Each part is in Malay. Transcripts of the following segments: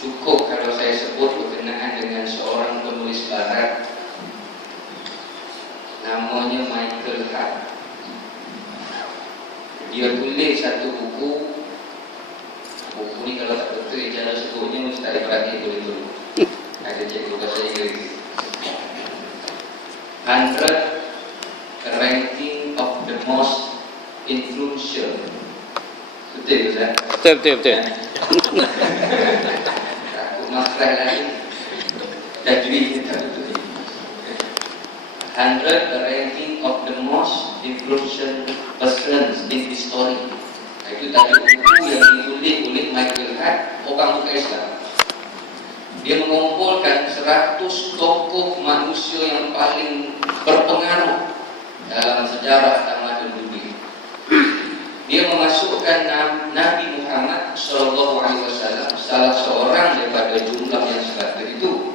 Cukup kalau saya sebut berkenaan dengan seorang penulis barat, namanya Michael Hart. Dia tulis satu buku. Buku ni kalau tak betul cara sebutnya mesti tak diperhati boleh dulu. Ada cikgu bahasa Inggeris. 100 ranking of the most influential. Betul tak? Betul. Aku makrai lagi. Tajwid tak betul. 100 ranking of the most influential persons in history. Itu tadi buku yang ditulis oleh Michael Hart, orang bukan Islam. Dia mengumpulkan 100 tokoh manusia yang paling berpengaruh dalam sejarah tamadun dunia. Dia memasukkan Nabi Muhammad SAW, salah seorang daripada jumlah yang 100 itu.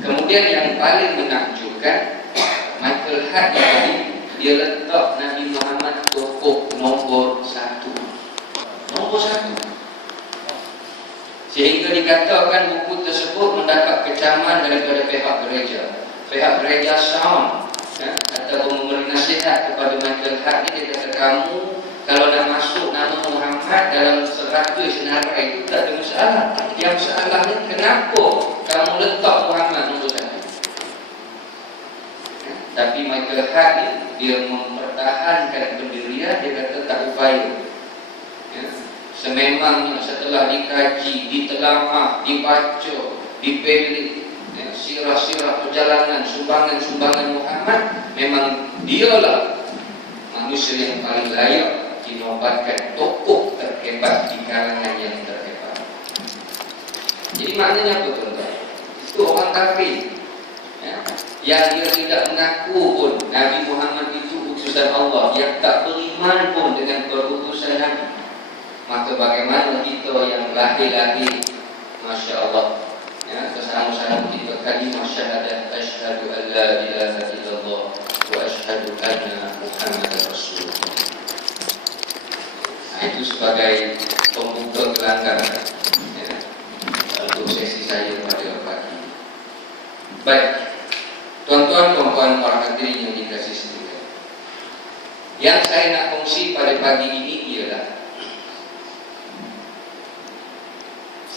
Kemudian yang paling menakjubkan, Michael Hart ini dia letak Nabi Muhammad tokoh nombor 1. Nombor 1. Sehingga dikatakan buku tersebut mendapat kecaman daripada pihak gereja. Pihak gereja Sound atau memberi nasihat kepada Michael Hart ini, dia kata, kamu kalau nak masuk nama Muhammad dalam 100 senarai itu tak ada masalah. Yang masalahnya kenapa kamu letak Muhammad nombor 1. Tapi Michael Hart ni dia mempertahankan pendirian. Dia kata tak upaya. Sememangnya setelah dikaji, ditelaah, dibaca, dipelik, sirah-sirah perjalanan, sumbangan-sumbangan Muhammad, memang dialah manusia yang paling layak dinobatkan tokoh terhebat di kalangan yang terhebat. Jadi maknanya apa tuan-tuan? Itu orang kafir yang dia tidak mengaku pun Nabi Muhammad itu utusan Allah, yang tak beriman pun dengan perutusan Nabi. Maka bagaimana kita yang lahir-lahir, Masya Allah, bersama-sama kita kalimah syahadat asyhadu an la ilaha illallah wa asyhadu anna Muhammadar Rasulullah. Itu sebagai pembuka kelanggangan untuk sesi saya pada pagi. Baik, tuan-tuan, puan-puan, para hadirin yang dikasihi sekalian, yang saya nak kongsi pada pagi ini ialah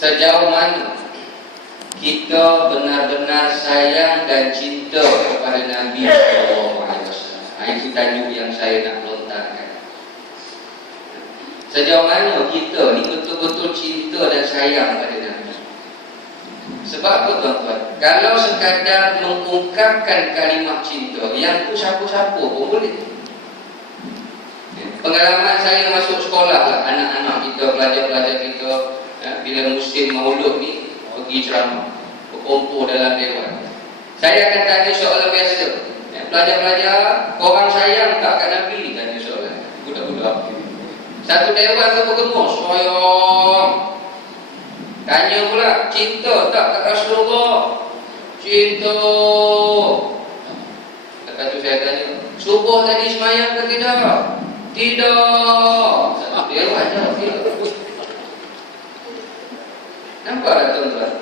sejauh mana kita benar-benar sayang dan cinta kepada Nabi SAW. Itu tajuk yang saya nak lontarkan. Sejauh mana kita ni betul-betul cinta dan sayang pada Nabi. Sebab apa tuan-tuan? Kalau sekadar mengungkapkan kalimah cinta, yang tu siapa-siapa pun boleh. Pengalaman saya masuk sekolah lah, anak-anak kita, pelajar-pelajar kita, bila musim maulud ni pergi ceramah, berkumpul dalam dewan, saya akan tanya soalan biasa. Pelajar-pelajar, korang sayang tak kat Nabi? Tanya soalan budak-budak. Satu dewan tu bergemus, sayang. Tanya pula, cinta tak kat Rasulullah? Cinta. Lepas tu saya tanya, subuh tadi semayang ke tidak? Tidak. Satu dewan je tidak. Nampak tak tuan-tuan?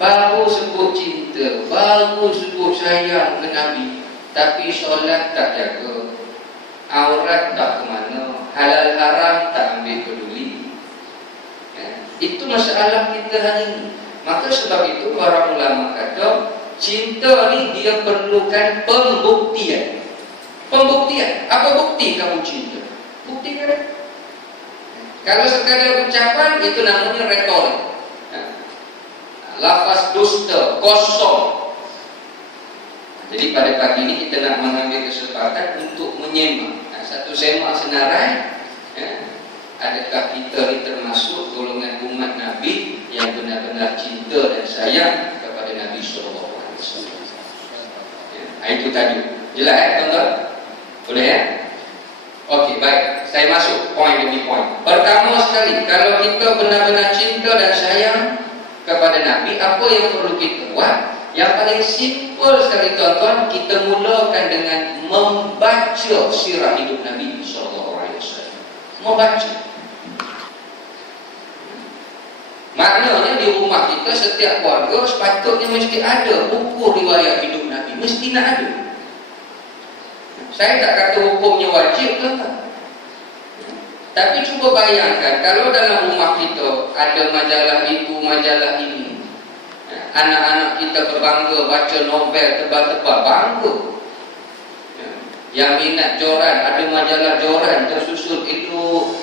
Baru sebut cinta, baru sebut sayang ke Nabi, tapi solat tak jaga, aurat tak ke mana, halal haram tak ambil peduli. Itu masalah kita hari ini. Maka sebab itu para ulama kata, cinta ni dia perlukan pembuktian. Pembuktian. Apa bukti kamu cinta? Buktikan. Kalau sekadar ucapan, itu namanya retorik. Lafaz dusta, kosong. Jadi pada pagi ini kita nak mengambil kesempatan untuk menyemak satu semak senarai. Adakah kita ini termasuk golongan umat Nabi yang benar-benar cinta dan sayang kepada Nabi SAW? Itu tadi. Jelas tuan-tuan? Boleh ya? Okey, baik. Saya masuk poin demi poin. Pertama sekali, kalau kita benar-benar cinta dan sayang kepada Nabi, apa yang perlu kita buat? Yang paling simple sekali tuan-tuan, kita mulakan dengan membaca sirah hidup Nabi SAW. Membaca. Maknanya di rumah kita setiap keluarga sepatutnya mesti ada buku riwayat hidup Nabi, mesti nak ada. Saya tak kata hukumnya wajib ke tak. Tapi cuba bayangkan kalau dalam rumah kita ada majalah itu, majalah ini. Anak-anak kita berbangga baca novel tebal-tebal, bangga. Yang minat joran, ada majalah joran tersusun itu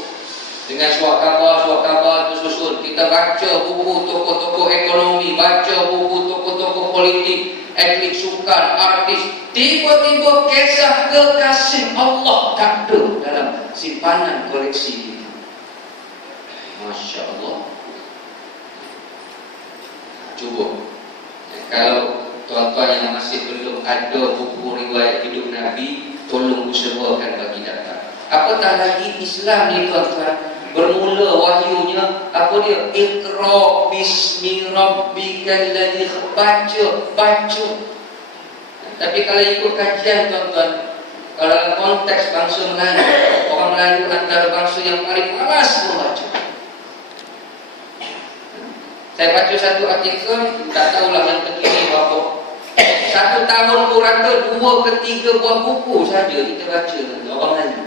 dengan surat khabar tersusun. Kita baca buku tokoh-tokoh ekonomi, baca buku tokoh-tokoh politik, atlet sukan, artis. Tiba-tiba kisah kekasih Allah tak ada dalam simpanan koleksi kita. Masya Allah. Cuba kalau tuan-tuan yang masih belum ada buku riwayat hidup Nabi, tolong usahakan bagi datang. Apatah lagi Islam ni tuan-tuan, bermula wahyunya apa dia? Iqra bismi rabbikal ladzi baca. Tapi kalau ikut kajian tuan-tuan, kalau dalam konteks bangsa Melayu, orang Melayu antara bangsa yang paling malas membaca. Saya baca satu artikel, tak tahulah yang terkini berapa. 1 tahun kurang 2 ke 3 buah buku saja kita baca orang Melayu.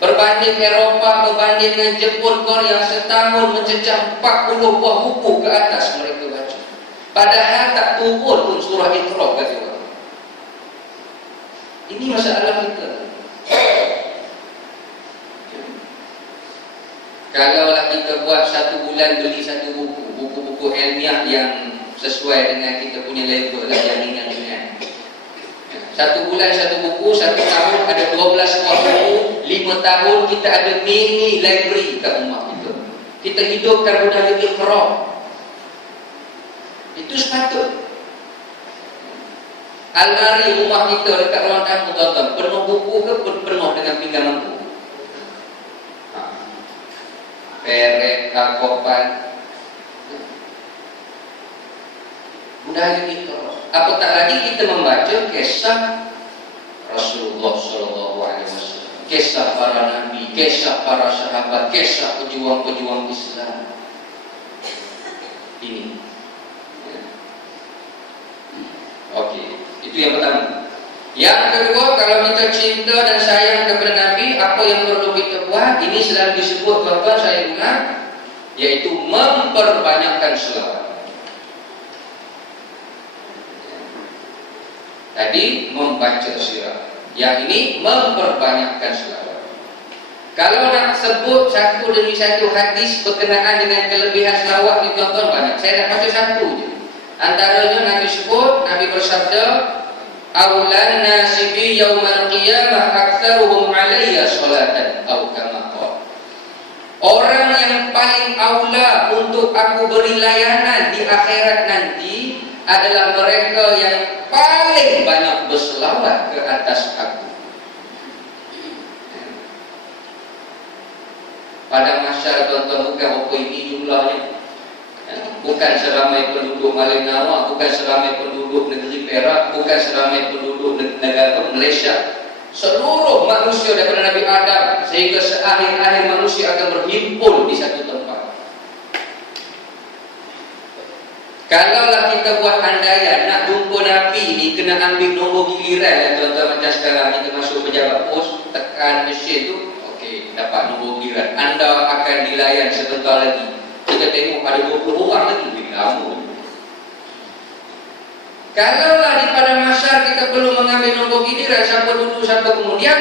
Berbanding Eropah, berbanding dengan Jepun, Korea, setahun mencecah 40 buah buku ke atas mereka baca. Padahal tak turun pun surah Iqra kata orang. Ini masalah kita. Kalaulah kita buat 1 bulan beli 1 buku, buku-buku ilmiah yang sesuai dengan kita punya level lah, yang ringan-ringan. 1 bulan 1 buku, 1 tahun ada 12 buah buku, 5 tahun kita ada mini library kat rumah kita. Kita hidupkan budaya Iqra. Itu sepatut. Almari rumah kita dekat ruang tamu tuan-tuan, penuh buku ke penuh dengan pinggan buku? Peret, kakopan, budaya kita. Apatah lagi kita membaca kisah Rasulullah SAW, kisah para nabi, kisah para sahabat, kisah pejuang-pejuang Islam. Ini. Okey, itu yang pertama. Yang kedua, kalau kita cinta dan sayang kepada Nabi, apa yang perlu kita buat? Ini selalu disebut tuan-tuan, saya ingat, yaitu memperbanyakkan selawat. Tadi membaca sirah, yang ini memperbanyakkan selawat. Kalau nak sebut satu demi satu hadis berkenaan dengan kelebihan selawat ni tuan-tuan banyak. Saya nak baca satu je. Antaranya Nabi sebut, Nabi bersabda, "Aulan nasibi yaumal qiyamah aktsaruhum alayya salatan," atau kama qala. Orang yang paling aula untuk aku beri layanan di akhirat nanti adalah mereka yang paling banyak berselawat ke atas aku. Pada masyarakat tuan-tuan, bukan apa ini jumlahnya. Bukan seramai penduduk Malaysia, bukan seramai penduduk negeri Perak, bukan seramai penduduk negara Malaysia. Seluruh manusia daripada Nabi Adam sehingga seakhir-akhir manusia akan berhimpun di satu tempat. Kalaulah kita buat andaian nak jumpa Nabi ni kena ambil nombor giliran ya tuan-tuan, macam sekarang kita masuk pejabat pos, tekan mesin tu, okey, dapat nombor giliran. Anda akan dilayan sebentar lagi. Kita tengok ada 20 orang lagi, lebih lama. Kalaulah di pada masyarakat kita perlu mengambil nombor giliran, siapa dulu siapa kemudian,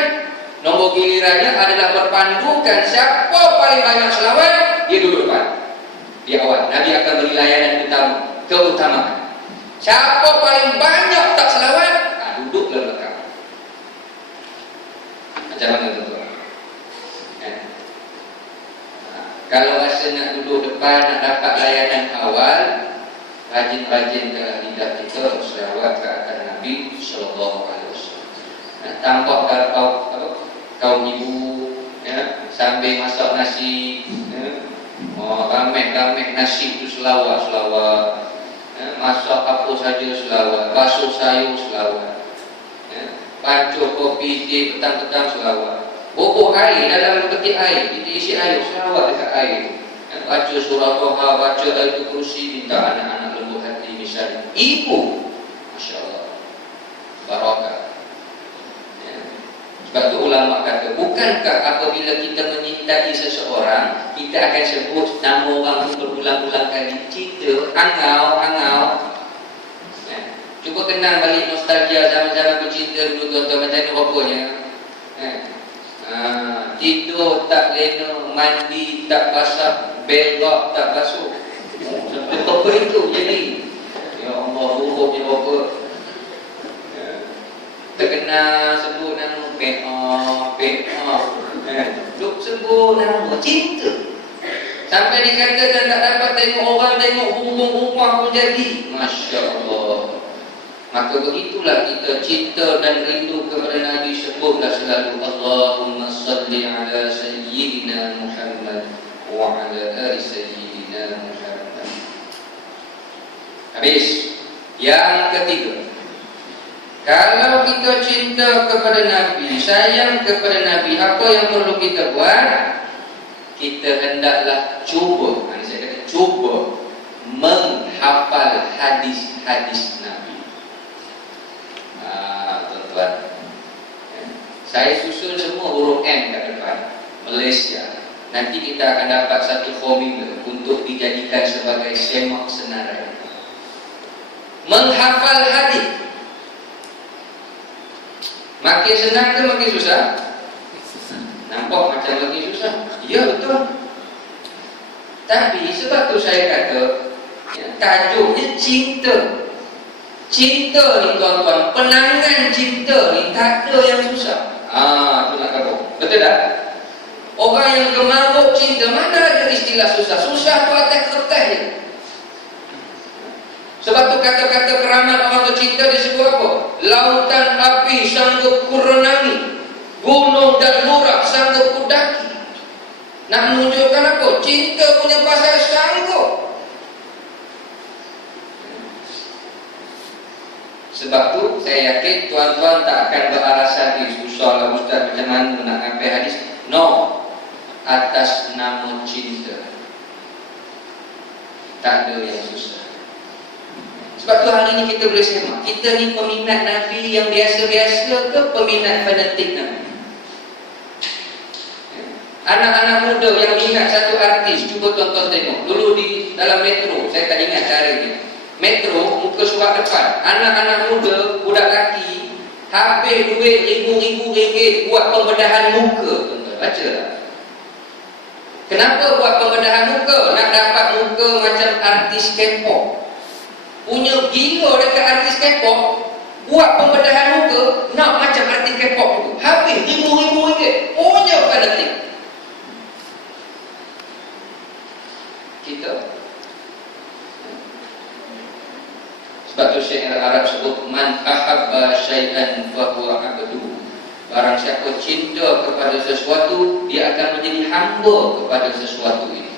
nombor gilirannya adalah berpandukan siapa paling banyak selawat, dia duduk depan, di awal. Nabi akan beri layanan keutamaan. Siapa paling banyak tak selawat, duduk dalam belakang. Macam mana tuan-tuan? Kalau rasa nak duduk depan, nak dapat layanan awal, rajin-rajin ke lidah kita selawat ke atas Nabi sallallahu alaihi wasallam. Tampak kaum ibu ya, sambil masak nasi ya, ramai-ramai nasi itu selawat ya, masak apa saja selawat, basuh sayur selawat ya, pancuh kopi teh petang-petang selawat. Bobok air dalam peti air, kita isi air, selawat dekat air. Baca surah Toha, baca Ayatul Kursi, minta anak-anak lembut hati misalnya. Ibu, Masya Allah, barakah. Sebab itu ulama kata, bukankah apabila kita menyintai seseorang, kita akan sebut nama orang itu berulang-ulang kali, cinta, angau. Cuba kenang balik nostalgia zaman-zaman bercinta dulu, tuan-tuan, macam mana rupanya. Tidur tak lena, mandi tak basah, belok tak basuh. Sampai apa itu jadi? Ya Allah, buruknya apa? Terkenal sebut nama PA. Duk sebut nama cinta. Sampai dikatakan tak dapat tengok orang, tengok hubung rumah pun jadi. Masya Allah. Maka begitulah kita cinta dan rindu kepada Nabi, sebutlah selalu Allahumma salli ala Sayyidina Muhammad wa ala ali Sayyidina Muhammad. Habis. Yang ketiga, kalau kita cinta kepada Nabi, sayang kepada Nabi, apa yang perlu kita buat? Kita hendaklah cuba, saya kata cuba menghafal hadis-hadis Nabi. Tuan-tuan, saya susun semua huruf M kat depan, Malaysia. Nanti kita akan dapat satu formula untuk dijadikan sebagai semak senarai. Menghafal hadis. Makin senang ke makin susah? Nampak macam makin susah? Ya, betul. Tapi sebab tu saya kata, tajuknya cinta. Cinta ni tuan-tuan, penangan cinta ni tak ada yang susah. Tu nak kata. Betul tak? Orang yang gemaruk cinta, mana ada istilah susah? Susah tu atas kertas je. Sebab tu kata-kata keramat orang tu cinta disebut apa? Lautan api sanggup kurenangi, gunung dan lurak sanggup kudaki. Nak menunjukkan apa? Cinta punya pasal sanggup. Sebab tu saya yakin tuan-tuan tak akan beralasan susah lah Ustaz, macam mana nak sampai hadis. No, atas nama cinta tak ada yang susah. Sebab tu hari ni kita boleh semak, kita ni peminat Nabi yang biasa-biasa ke peminat fanatik Nabi? Anak-anak muda yang ingat satu artis, cuba tuan-tuan tengok. Dulu di dalam metro, saya tak ingat caranya. Metro, muka surat depan, anak-anak muda, budak lelaki, habis duit ribu-ribu ringgit buat pembedahan muka. Tuan-tuan, baca tak? Kenapa buat pembedahan muka? Nak dapat muka macam artis K-pop. Punya gila dekat artis K-pop, buat pembedahan muka nak macam artis K-pop tu. Habis ribu-ribu ringgit. Punya fanatik. Kita sebab tu syair Arab sebut man ahabba syai'an fa huwa abdu. Barang siapa cinta kepada sesuatu, dia akan menjadi hamba kepada sesuatu ini.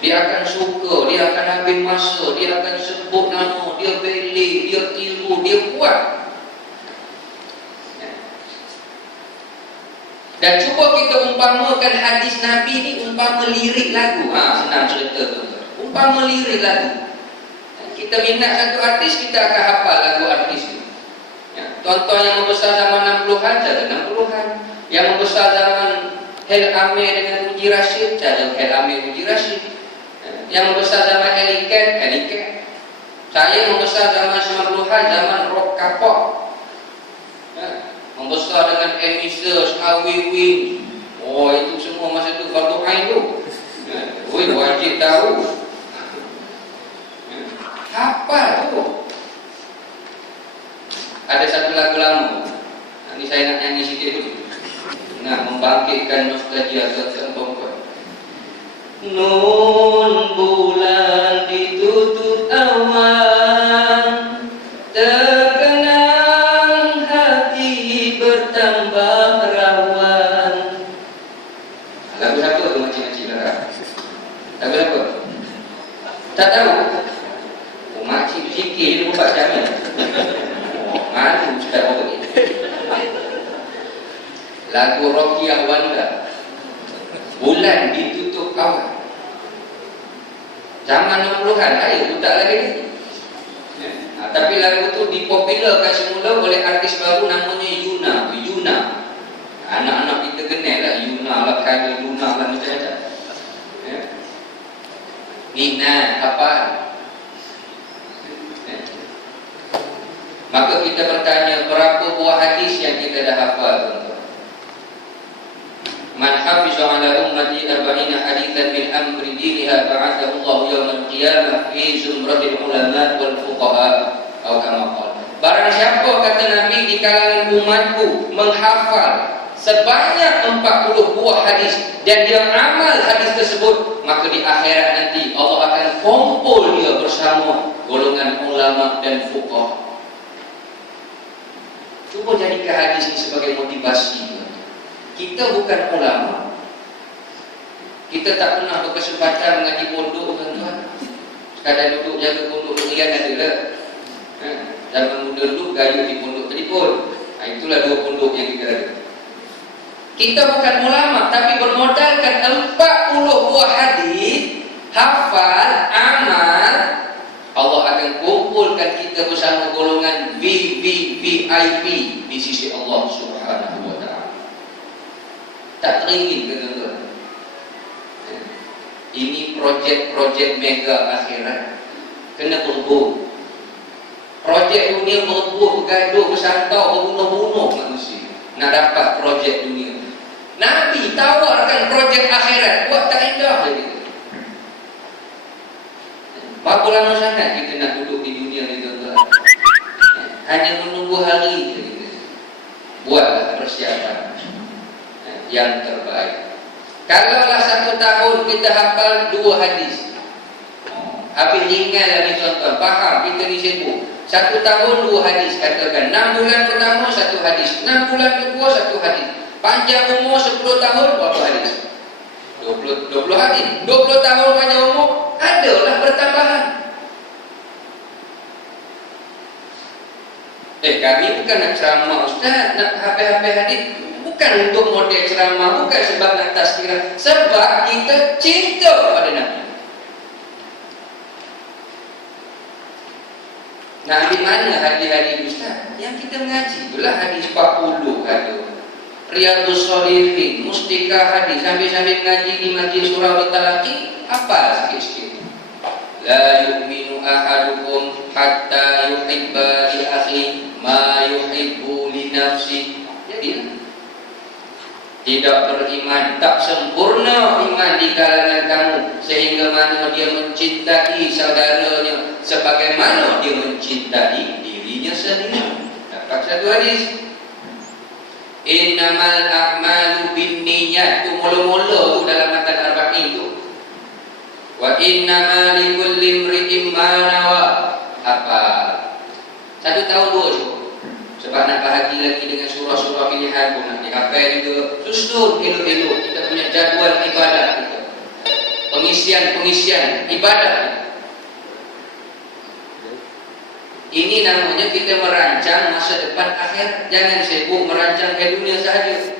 Dia akan suka, dia akan habis masa, dia akan sebut nama, dia belik, dia tiru, dia buat. Dan cuba kita umpamakan hadis Nabi ni umpama lirik lagu. Senang cerita tu. Umpama lirik lagu. Kita minat satu artis, kita akan hafal lagu artis tu. Tuan-tuan yang membesar zaman 60-an, cara 60-an. Yang membesar zaman Hel Amir dengan Puji Rashid, cara Hel Amir Puji Rashid. Yang membesar zaman Helicat. Saya membesar zaman 90-an, zaman rock kapok. Membesar dengan Emisers, Awiwi. Oh, itu semua masa tu fardu ain tu. Wajib tahu. Hafal tu. Ada satu lagu lama. Nanti saya nak nyanyi sikit dulu. Nak membangkitkan nostalgia perempuan. Nun bulan ditutup awan, terkenang hati bertambah rawan. Lagu siapa tu makcik-makcik lah? Lagu apa? Tak tahu. Makcik fikir dia buka jamin. Malu Ustaz orang ni. Lagu Rocky Ahwanda, bulan ditutup awan. Zaman 60-an, ayo budak lagi ni. Tapi lagu tu dipopularkan semula oleh artis baru namanya Yuna. Anak-anak kita kenal lah Yuna lah, Kaya Yuna lah macam-macam. Nina, apa? Maka kita bertanya, berapa buah hadis yang kita dah hafal, tuan-tuan? Man hafiza ala ummati 40 hadithan min amri diniha ba'athahu Allah yawmal qiyamah fi zumratil ulama wal fuqaha atau kama qala. Barang siapa kata Nabi di kalangan umatku menghafal sebanyak 40 buah hadis dan dia amal hadis tersebut, maka di akhirat nanti Allah akan kumpul dia bersama golongan ulama dan fuqaha. Cuba jadikan hadis ini sebagai motivasi. Kita bukan ulama, kita tak pernah berkesempatan mengaji pondok, tuan-tuan. Sekadar duduk jaga pondok harian ada lah. Zaman muda dulu gayuh di pondok telefon. Itulah 2 pondok yang kita ada. Kita bukan ulama, tapi bermodalkan 40 buah hadis, hafal, amal, Allah akan kumpulkan kita bersama golongan VIP di sisi Allah Subhanahu wa taala. Tak teringin ke tuan-tuan? Ini projek-projek mega akhirat. Kena berebut. Projek dunia berebut, bergaduh, bersantau, berbunuh-bunuh manusia nak dapat projek dunia. Nabi tawarkan projek akhirat, buat tak indah lagi. Berapa lama sangat kita nak duduk di dunia ni, tuan-tuan? Hanya menunggu hari je kita. Buatlah persiapan yang terbaik. Kalaulah 1 tahun kita hafal 2 hadis, habis ringan lah ni, tuan-tuan. Faham kita ni sibuk. 1 tahun 2 hadis, katakan 6 bulan pertama 1 hadis, 6 bulan kedua 1 hadis. Panjang umur 10 tahun berapa hadis? 20 hadis. 20 tahun panjang umur, adalah pertambahan. Kami bukan nak ceramah, Ustaz, nak hafal-hafal hadis. Bukan untuk model ceramah, bukan sebab nak tazkirah, sebab kita cinta pada Nabi. Nak ambil mana hadis-hadis Ustaz? Yang kita mengaji itulah hadis 40 ada. Riyadhus Shalihin, Mustikah hadis, sambil-sambil mengaji di majlis surah Al-Talaqi, apa sikit-sikit. La yu'minu ahadukum hatta yuhibba li akhi ma yuhibbu li nafsi. Jadi tidak beriman, tak sempurna iman di kalangan kamu sehingga mana dia mencintai saudaranya sebagaimana dia mencintai dirinya sendiri. Dapat satu hadis, innamal a'malu binniyat, tu mula-mula tu dalam matan arba'in tu. Wa innamal likulli imri'in ma nawa. Apa? 1 tahun 2 cukup. Sebab nak bahagia lagi dengan surah-surah pilihan pun nak dihafal juga. Susun elok-elok kita punya jadual ibadat kita, pengisian ibadat. Ini namanya kita merancang masa depan akhir. Jangan sibuk merancang ke dunia sahaja.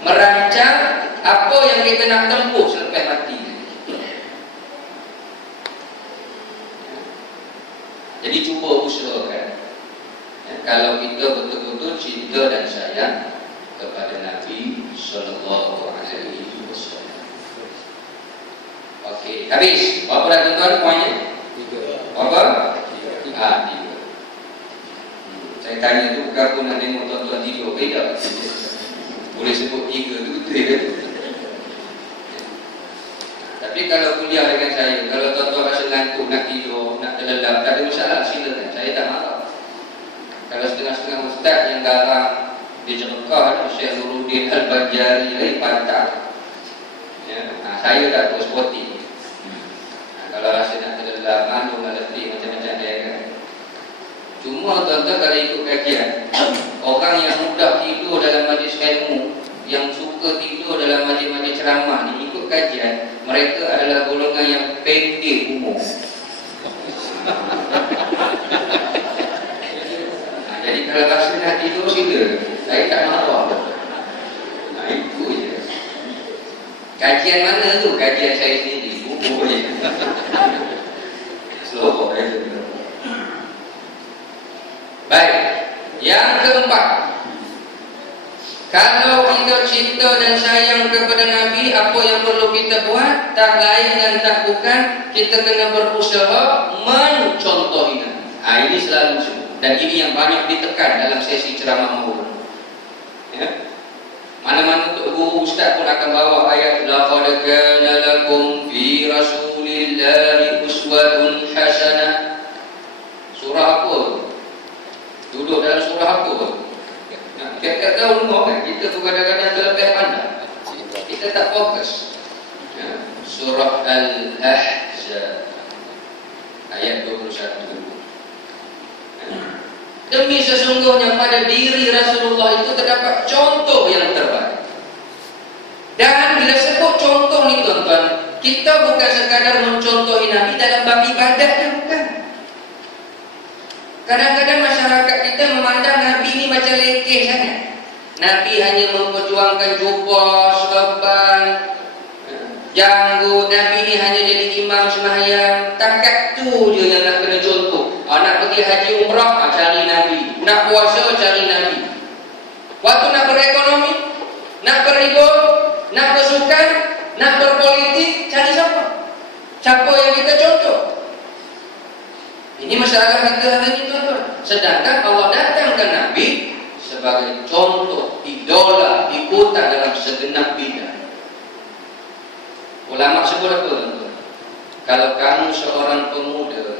Merancang apa yang kita nak tempuh selepas mati. Jadi cuba usahakan, kalau kita betul-betul cinta dan sayang kepada Nabi Sallallahu Alaihi Wasallam. Okey, habis. Berapa dah tuan-tuan poinnya? 3. Berapa? 3. Saya tanya tu bukan aku nak tengok tuan-tuan tidur ke tidak. Boleh sebut 3 tu betul ke? Tapi kalau kuliah dengan saya, kalau tuan-tuan rasa ngantuk, nak tidur, nak terlelap, tak ada masalah, silakan. Saya tak marah. Kalau setengah-setengah ustaz yang garang di Jerukah, Syekh Nuruddin Al-Banjari lagi pantas, saya tak tahu sporty. Kalau rasa nak terlelap, malu, nak letih, macam-macam dia kan. Cuma tuan-tuan kalau ikut kajian, orang yang mudah tidur dalam majlis ilmu, yang suka tidur dalam majlis-majlis ceramah ni, ikut kajian, mereka adalah golongan yang pendek umur. Jadi kalau rasa nak tidur, sila. Saya tak marah. Itu je. Kajian mana tu? Kajian saya sendiri. Bubur je. Baik. Yang keempat, kalau kita cinta dan sayang kepada Nabi, apa yang perlu kita buat? Tak lain dan tak bukan, kita kena berusaha mencontohi Nabi. Ini selalu sebut. Dan ini yang banyak ditekan dalam sesi ceramah mahur. Ya. Mana-mana untuk guru ustaz pun akan bawa ayat laqad kana lakum fi rasulillahi uswatun hasanah. Surah apa? Duduk dalam surah apa? Kita tahu kan? Kita kadang-kadang terlebih pandang. Kita tak fokus. Ya. Surah Al-Ahzab ayat 21. Demi sesungguhnya pada diri Rasulullah itu terdapat contoh yang terbaik. Dan bila sebut contoh ni tuan-tuan, kita bukan sekadar mencontohi Nabi dalam bab ibadat je, bukan. Kadang-kadang masyarakat kita memandang Nabi ni macam lekeh sangat. Nabi hanya memperjuangkan jubah, serban, janggut. Nabi ni hanya jadi imam sembahyang. Takat tu je yang nak kena contoh. Nak pergi haji umrah, cari Nabi. Nak puasa, cari Nabi. Waktu nak berekonomi, nak beribad, nak bersukan, nak berpolitik, cari siapa? Siapa yang kita contoh? Ini masyarakat kita hari ini, tuan-tuan. Sedangkan Allah datangkan Nabi sebagai contoh, idola, ikutan dalam segenap bidang. Ulama sebut apa, tuan-tuan? Kalau kamu seorang pemuda,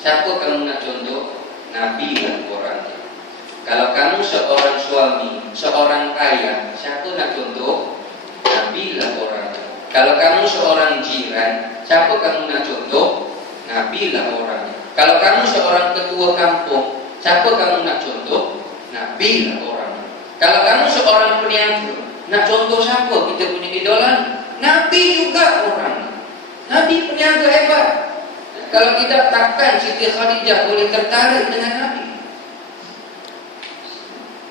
siapa kamu nak contoh? Nabi lah orangnya. Kalau kamu seorang suami, seorang kaya, siapa nak contoh? Nabi lah orangnya. Kalau kamu seorang jiran, siapa kamu nak contoh? Nabi lah orangnya. Kalau kamu seorang ketua kampung, siapa kamu nak contoh? Nabi lah orangnya. Kalau kamu seorang peniaga, nak contoh siapa? Kita punya idola. Nabi juga orangnya. Nabi peniaga hebat. Kalau tidak, takkan Siti Khadijah boleh tertarik dengan Nabi.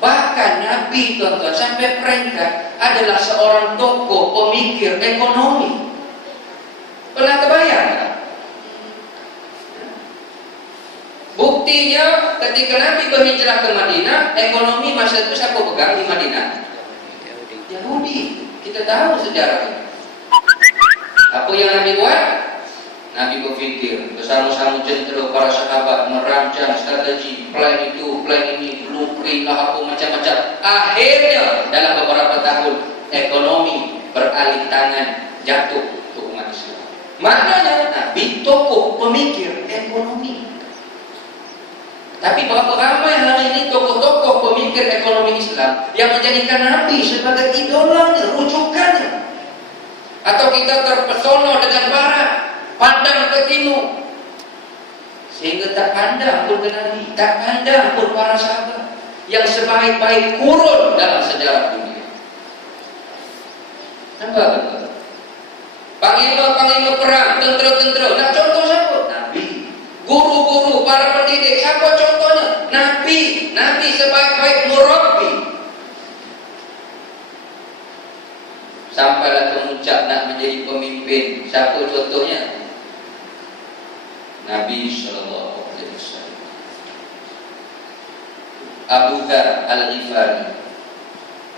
Bahkan Nabi, tuan-tuan, sampai peringkat adalah seorang tokoh pemikir ekonomi. Pernah terbayang tak? Buktinya ketika Nabi berhijrah ke Madinah, ekonomi masa itu siapa pegang di Madinah? Yahudi. Kita tahu sejarahnya. Apa yang Nabi buat? Nabi berfikir bersama-sama jentera para sahabat merancang strategi, plan itu, plan ini, blueprint lah apa macam-macam. Akhirnya dalam beberapa tahun ekonomi beralih tangan, jatuh untuk umat Islam. Maknanya Nabi tokoh pemikir ekonomi. Tapi berapa ramai hari ini tokoh-tokoh pemikir ekonomi Islam yang menjadikan Nabi sebagai idolanya, rujukannya. Atau kita terpesona dengan Barat, pandang ke timur, sehingga tak pandang pun ke Nabi, tak pandang pun para sahabat yang sebaik-baik kurun dalam sejarah dunia. Nampak tak? Panglima-panglima perang, tentera-tentera, nak contoh siapa? Nabi. Guru-guru, para pendidik, siapa contohnya? Nabi. Nabi sebaik-baik murabbi. Sampailah kemuncak nak menjadi pemimpin, siapa contohnya? Nabi sallallahu alaihi wasallam. Abu Dzar Al-Ghifari.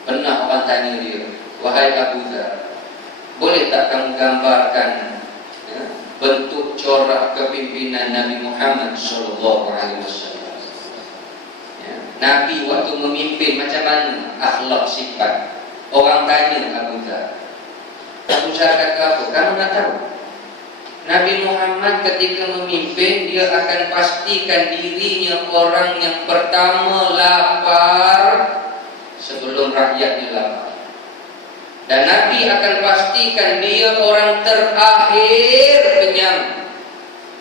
Pernah orang tanya dia, wahai Abu Dzar, boleh tak kamu gambarkan bentuk corak kepimpinan Nabi Muhammad sallallahu alaihi wasallam? Nabi waktu memimpin macam mana akhlak sifat? Orang tanya Abu Dzar. Abu Dzar kata apa? Kamu nak tahu? Nabi Muhammad ketika memimpin, dia akan pastikan dirinya orang yang pertama lapar sebelum rakyatnya lapar. Dan Nabi akan pastikan dia orang terakhir kenyang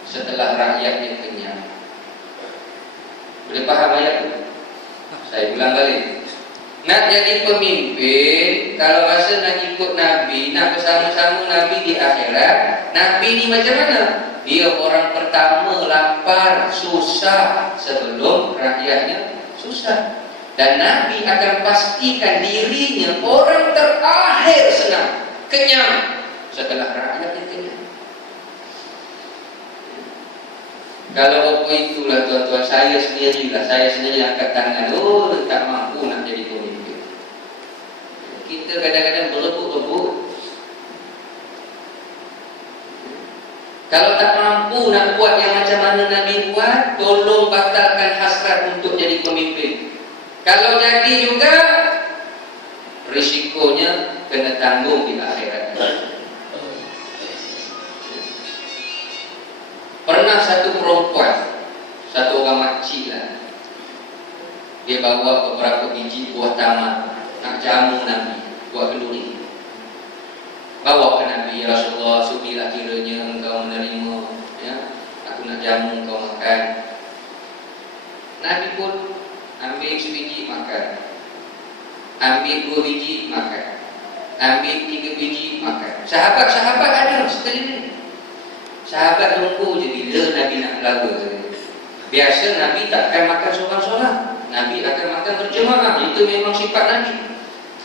setelah rakyatnya kenyang. Boleh faham ayat itu? Saya ulang balik. Nak jadi pemimpin, kalau rasa nak ikut Nabi, nak bersama-sama Nabi di akhirat, Nabi ni macam mana? Dia orang pertama lapar, susah sebelum rakyatnya susah. Dan Nabi akan pastikan dirinya orang terakhir senang, kenyang setelah rakyatnya kenyang. Kalau apa itulah tuan-tuan, saya sendiri angkat tangan. Oh, tak mampu nak jadi pemimpin. Kita kadang-kadang berebut-rebut. Kalau tak mampu nak buat yang macam mana Nabi buat, tolong batalkan hasrat untuk jadi pemimpin. Kalau jadi juga, risikonya kena tanggung di akhirat. Pernah satu perempuan, satu orang makcik lah, dia bawa beberapa biji buah taman nak jamu Nabi, buat kenduri. Bawa ke Nabi, ya Rasulullah, sudilah kiranya engkau menerima, ya, aku nak jamu engkau makan. Nabi pun ambil sebiji makan, ambil 2 biji makan, ambil 3 biji makan. Sahabat-sahabat ada sekeliling. Sahabat nunggu je bila Nabi nak lagu. Biasa Nabi takkan makan seorang-seorang, Nabi akan makan berjemaah. Itu memang sifat Nabi.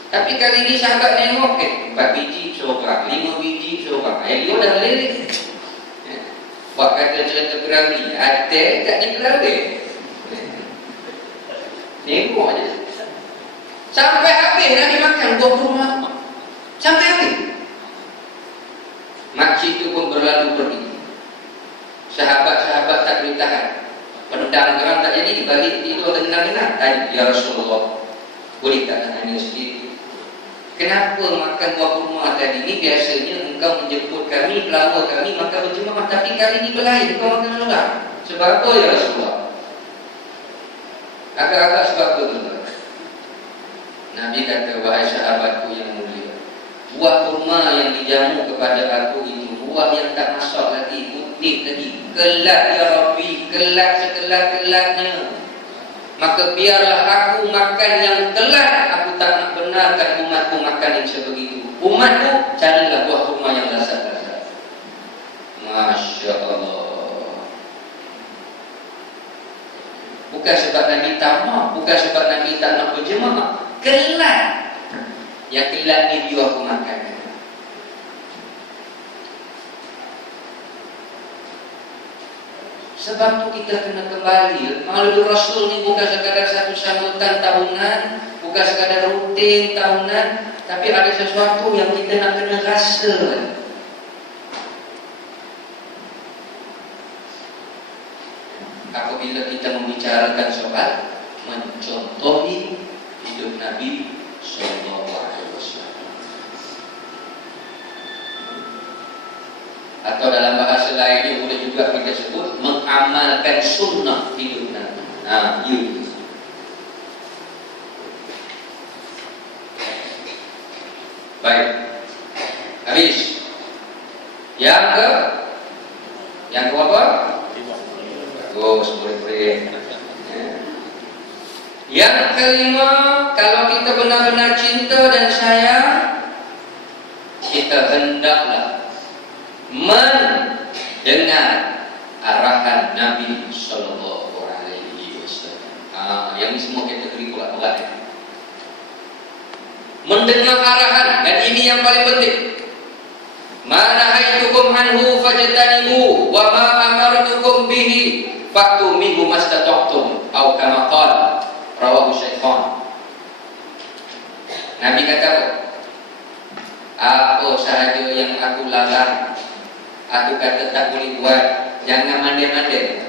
Tapi kali ini sahabat tengok 4 biji seorang, 5 biji seorang. Dia dah lirik. Buat kata cerita Perawi, ada tak di Perawi. Tengok je. Sampai habis Nabi makan 20 sampai habis. Makcik itu pun berlalu pergi. Sahabat-sahabat tak boleh tahan. Pendam geram tak jadi, balik tidur tenang-tenang. Tanya, ya Rasulullah, boleh tak tanya sedikit? Kenapa makan buah kurma tadi ni? Biasanya engkau menjemput kami, pelawar kami makan berjemaah, tapi kali ni berlain, engkau makan seorang. Sebab apa ya Rasulullah? Agak-agak sebab apa tu? Nabi kata, wahai sahabatku yang mulia, buah kurma yang dijamu kepada aku itu buah yang tak masak lagi, putih lagi, kelak ya Rabbi, kelak sekelak-kelaknya. Maka biarlah aku makan yang kelak. Aku tak nak benarkan umatku makan yang sebegitu. Umatku, carilah buah kurma yang lazat-lazat. Masya Allah. Bukan sebab Nabi tamak, bukan sebab Nabi tak nak berjemaah. Kelak. Yang kelak ni biar aku makan. Sebab tu kita kena kembali. Maulid Rasul ni bukan sekadar satu sambutan tahunan, bukan sekadar rutin tahunan, tapi ada sesuatu yang kita nak kena rasa. Apabila kita membicarakan soal mencontohi hidup Nabi Sallallahu Alaihi Wasallam, atau dalam bahasa lainnya boleh juga kita sebut mengamalkan sunnah hidup Nabi. Itu. Baik. Habis. Yang ke apa? Bagus, boleh. Yang kelima, kalau kita benar-benar cinta dan sayang, kita hendaklah mendengar arahan Nabi Sallallahu Alaihi Wasallam. Yang ini semua kategori berat. Mendengar arahan, dan ini yang paling penting. Ma nahaitukum anhu fajtanibu wa ma amartukum bihi fatu minhu mastata'tum atau kama qala rawahu Syaitan. Nabi kata apa sahaja yang aku larang, aku kata tak boleh buat, jangan mandai-mandai.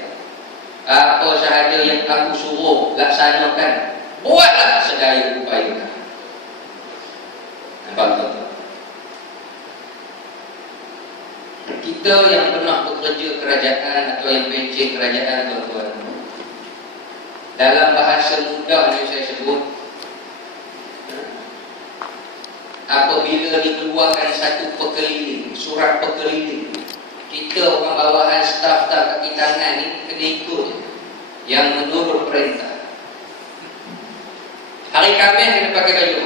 Apa sahaja yang aku suruh laksanakan, buatlah sedaya upaya. Nampak tak? Kita yang pernah bekerja kerajaan atau yang pencen kerajaan, tuan-tuan, dalam bahasa mudah yang saya sebut, apabila dikeluarkan satu pekeliling, surat pekeliling, kita orang bawahan staf-staf kaki tangan ni kena ikut yang menurut perintah. Hari Khamis kena pakai baju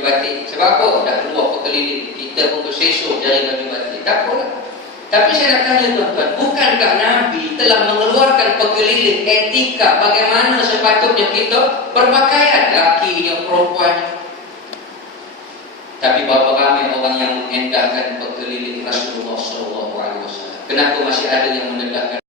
batik. Sebab apa? Dah keluar pekeliling, kita pun bersesok cari baju batik. Tak apa. Tapi saya nak tanya tuan-tuan, bukankah Nabi telah mengeluarkan pekeliling etika bagaimana sepatutnya kita berpakaian, lakinya, perempuannya? Tapi berapa ramai orang yang mengendahkan pekeliling Rasulullah Sallallahu Alaihi Wasallam. Kenapa masih ada yang menegakkan